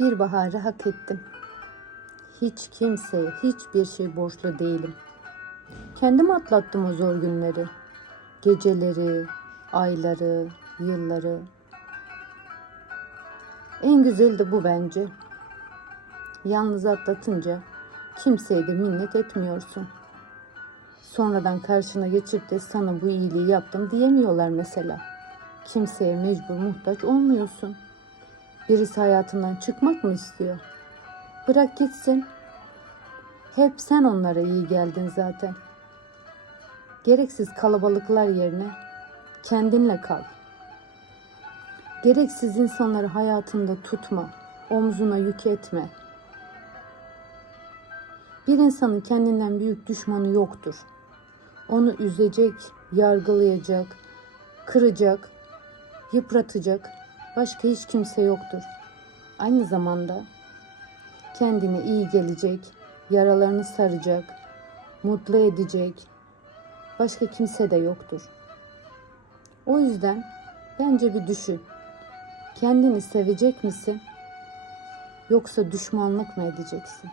Bir baharı hak ettim. Hiç kimseye hiçbir şey borçlu değilim. Kendim atlattım o zor günleri. Geceleri, ayları, yılları. En güzeli de bu bence. Yalnız atlatınca kimseye de minnet etmiyorsun. Sonradan karşına geçip de sana bu iyiliği yaptım diyemiyorlar mesela. Kimseye mecbur muhtaç olmuyorsun. Birisi hayatından çıkmak mı istiyor? Bırak gitsin. Hep sen onlara iyi geldin zaten. Gereksiz kalabalıklar yerine kendinle kal. Gereksiz insanları hayatında tutma, omzuna yük etme. Bir insanın kendinden büyük düşmanı yoktur. Onu üzecek, yargılayacak, kıracak, yıpratacak başka hiç kimse yoktur. Aynı zamanda kendine iyi gelecek, yaralarını saracak, mutlu edecek başka kimse de yoktur. O yüzden bence bir düşün. Kendini sevecek misin? Yoksa düşmanlık mı edeceksin?